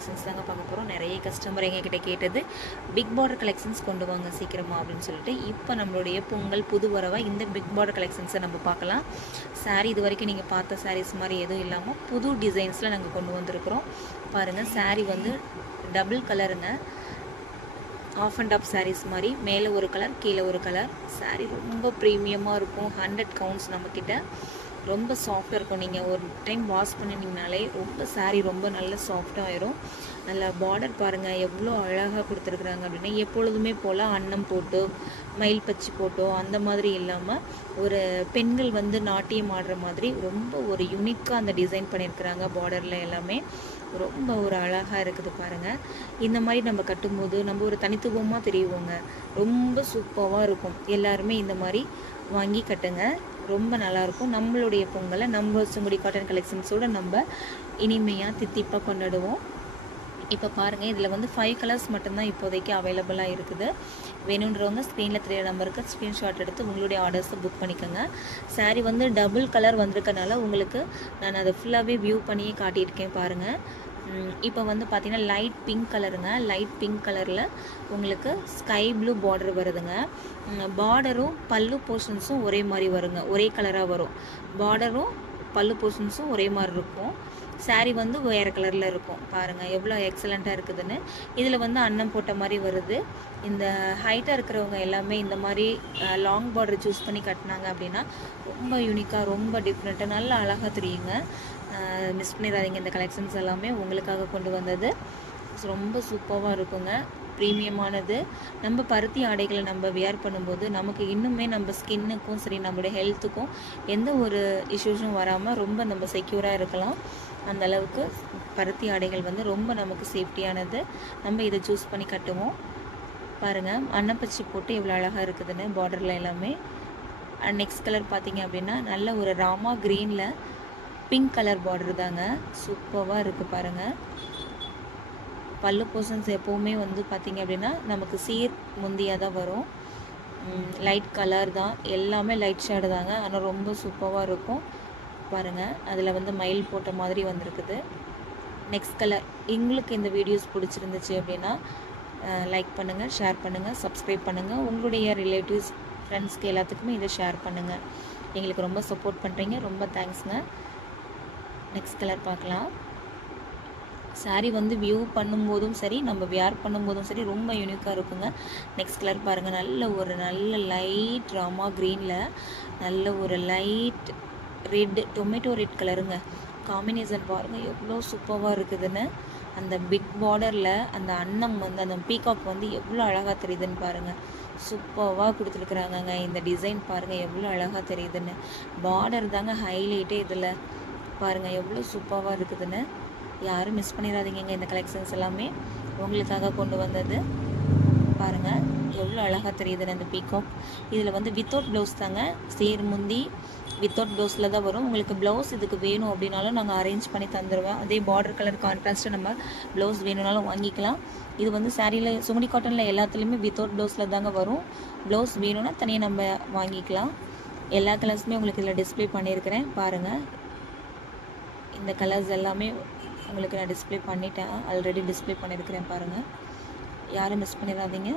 Collections தாங்க பார்க்க போகிறோம். நிறைய கஸ்டமர் எங்ககிட்ட கேட்டது பிக் பார்டர் கலெக்ஷன்ஸ் கொண்டு வாங்க சீக்கிரமாக அப்படின்னு சொல்லிட்டு, இப்போ நம்மளுடைய பொங்கல் புது வரவாக இந்த பிக் பார்டர் கலெக்ஷன்ஸை நம்ம பார்க்கலாம். சாரீ இது வரைக்கும் நீங்கள் பார்த்த சாரீஸ் மாதிரி எதுவும் இல்லாமல் புது டிசைன்ஸில் நாங்கள் கொண்டு வந்திருக்கிறோம். பாருங்கள், சாரீ வந்து டபுள் கலருங்க. ஆஃப் அண்ட் ஆஃப் சாரீஸ் மாதிரி மேலே ஒரு கலர் கீழே ஒரு கலர். சாரீ ரொம்ப ப்ரீமியமாக இருக்கும். 100 கவுண்ட்ஸ் நம்மக்கிட்ட. ரொம்ப சாஃப்டாக இருக்கும். நீங்கள் ஒரு டைம் வாஷ் பண்ணினீங்கனாலே ரொம்ப சாரீ ரொம்ப நல்ல சாஃப்டாக ஆயிரும். நல்லா பார்டர் பாருங்கள் எவ்வளோ அழகாக கொடுத்துருக்குறாங்க அப்படின்னா, எப்பொழுதுமே போல் அன்னம் போட்டோ மயில் பச்சி போட்டோ அந்த மாதிரி இல்லாமல் ஒரு பெண்கள் வந்து நாட்டியம் ஆடுற மாதிரி ரொம்ப ஒரு யூனிக்காக அந்த டிசைன் பண்ணியிருக்கிறாங்க. பார்டரில் எல்லாமே ரொம்ப ஒரு அழகாக இருக்குது பாருங்கள். இந்த மாதிரி நம்ம கட்டும்போது நம்ம ஒரு தனித்துவமாக தெரியுவோங்க. ரொம்ப சூப்பராக இருக்கும். எல்லாருமே இந்த மாதிரி வாங்கி கட்டுங்க, ரொம்ப நல்லாயிருக்கும். நம்மளுடைய பொங்கலை நம்ம சுங்குடி காட்டன் கலெக்ஷன்ஸோடு நம்ம இனிமையாக தித்திப்பாக கொண்டாடுவோம். இப்போ பாருங்கள், இதில் வந்து 5 கலர்ஸ் மட்டும்தான் இப்போதைக்கு அவைலபிளாக இருக்குது. வேணுன்றவங்க ஸ்க்ரீனில் தெரிய நம்பருக்கு ஸ்க்ரீன்ஷாட் எடுத்து உங்களுடைய ஆர்டர்ஸை புக் பண்ணிக்கோங்க. சாரீ வந்து டபுள் கலர் வந்திருக்கனால உங்களுக்கு நான் அதை ஃபுல்லாகவே வியூ பண்ணியே காட்டியிருக்கேன் பாருங்கள். இப்போ வந்து பார்த்திங்கன்னா லைட் பிங்க் கலருங்க. லைட் பிங்க் கலரில் உங்களுக்கு ஸ்கை ப்ளூ பார்டர் வருதுங்க. பார்டரும் பல்லு போர்ஷன்ஸும் ஒரே மாதிரி வருங்க, ஒரே கலராக வரும். பார்டரும் பல்லு போர்ஷன்ஸும் ஒரே மாதிரி இருக்கும். சாரீ வந்து வேறு கலரில் இருக்கும். பாருங்கள் எவ்வளோ எக்ஸலண்ட்டாக இருக்குதுன்னு. இதில் வந்து அன்னம் போட்ட மாதிரி வருது. இந்த ஹைட்டாக இருக்கிறவங்க எல்லாமே இந்த மாதிரி லாங் பார்டர் சூஸ் பண்ணி கட்டினாங்க அப்படின்னா ரொம்ப யூனிக்காக ரொம்ப டிஃப்ரெண்ட்டாக நல்லா அழகாக தெரியுங்க. மிஸ் பண்ணிடாதீங்க. இந்த கலெக்ஷன்ஸ் எல்லாமே உங்களுக்காக கொண்டு வந்தது. ரொம்ப சூப்பராக இருக்குங்க. ப்ரீமியமானது. நம்ம பருத்தி ஆடைகளை நம்ம வியர் பண்ணும்போது நமக்கு இன்னுமே நம்ம ஸ்கின்னுக்கும் சரி நம்மளுடைய ஹெல்த்துக்கும் எந்த ஒரு இஷ்யூஸும் வராமல் ரொம்ப நம்ம செக்யூராக இருக்கலாம். அந்த அளவுக்கு பருத்தி ஆடைகள் வந்து ரொம்ப நமக்கு சேஃப்டியானது. நம்ம இதை சூஸ் பண்ணி கட்டுவோம். பாருங்கள், அன்னப்பச்சி போட்டு எவ்வளோ அழகாக இருக்குதுன்னு பார்டரில் எல்லாமே. நெக்ஸ்ட் கலர் பார்த்திங்க அப்படின்னா நல்ல ஒரு ராமா க்ரீனில் பிங்க் கலர் பார்டர் தாங்க. சூப்பராக இருக்குது பாருங்கள். பல்லு போர்ஷன்ஸ் எப்போவுமே வந்து பார்த்திங்க அப்படின்னா நமக்கு சீர் முந்தியாக தான் வரும். லைட் கலர் தான், எல்லாமே லைட் ஷேடு தாங்க. ஆனால் ரொம்ப சூப்பராக இருக்கும் பாருங்கள். அதில் வந்து மயில் போட்ட மாதிரி வந்திருக்குது. Next colour. எங்களுக்கு இந்த வீடியோஸ் பிடிச்சிருந்துச்சு அப்படின்னா லைக் பண்ணுங்கள், ஷேர் பண்ணுங்கள், சப்ஸ்கிரைப் பண்ணுங்கள். உங்களுடைய ரிலேட்டிவ்ஸ் ஃப்ரெண்ட்ஸ்க்கு எல்லாத்துக்குமே இதை ஷேர் பண்ணுங்கள். எங்களுக்கு ரொம்ப சப்போர்ட் பண்ணுறீங்க. ரொம்ப தேங்க்ஸுங்க. நெக்ஸ்ட் கலர் பார்க்கலாம். சாரீ வந்து வியூ பண்ணும்போதும் சரி நம்ம வியர் பண்ணும்போதும் சரி ரொம்ப யூனிக்காக இருக்குங்க. நெக்ஸ்ட் கலர் பாருங்கள். நல்ல லைட் ராமா க்ரீனில் நல்ல ஒரு லைட் ரெட், டொமேட்டோ ரெட் கலருங்க. காம்பினேஷன் பாருங்கள் எவ்வளோ சூப்பராக இருக்குதுன்னு. அந்த பிக் பார்டரில் அந்த அன்னம் வந்து அந்த பீகாக் வந்து எவ்வளோ அழகாக தெரியுதுன்னு பாருங்கள். சூப்பராக கொடுத்துருக்குறாங்கங்க. இந்த டிசைன் பாருங்கள் எவ்வளோ அழகாக தெரியுதுன்னு. பார்டர் தாங்க ஹைலைட்டே. இதில் பாருங்கள் எவ்வளோ சூப்பராக இருக்குதுன்னு. யாரும் மிஸ் பண்ணிடாதீங்க. இந்த கலெக்ஷன்ஸ் எல்லாமே உங்களுக்காக கொண்டு வந்தது. பாருங்கள் எவ்வளோ அழகாக தெரியுதுன்னு அந்த பீகாக். இதில் வந்து வித்தவுட் ப்ளவுஸ் தாங்க. சேர் முந்தி வித்தவுட் ப்ளவுஸில் தான் வரும். உங்களுக்கு ப்ளவுஸ் இதுக்கு வேணும் அப்படின்னாலும் நாங்கள் அரேஞ்ச் பண்ணி தந்துடுவேன். அதே பார்டர் கலர் கான்ட்ராஸ்ட்டு நம்ம ப்ளவுஸ் வேணும்னாலும் வாங்கிக்கலாம். இது வந்து சாரியில் சுங்குடி காட்டனில் எல்லாத்துலேயுமே வித்தவுட் ப்ளவுஸில் தாங்க வரும். ப்ளவுஸ் வேணும்னா தனியாக நம்ம வாங்கிக்கலாம். எல்லா கலர்ஸுமே உங்களுக்கு இதில் டிஸ்பிளே பண்ணியிருக்கிறேன் பாருங்கள். இந்த கலர்ஸ் எல்லாமே உங்களுக்கு நான் டிஸ்பிளே பண்ணிட்டேன். ஆல்ரெடி டிஸ்பிளே பண்ணியிருக்கிறேன் பாருங்கள். யாரும் மிஸ் பண்ணிடாதீங்க.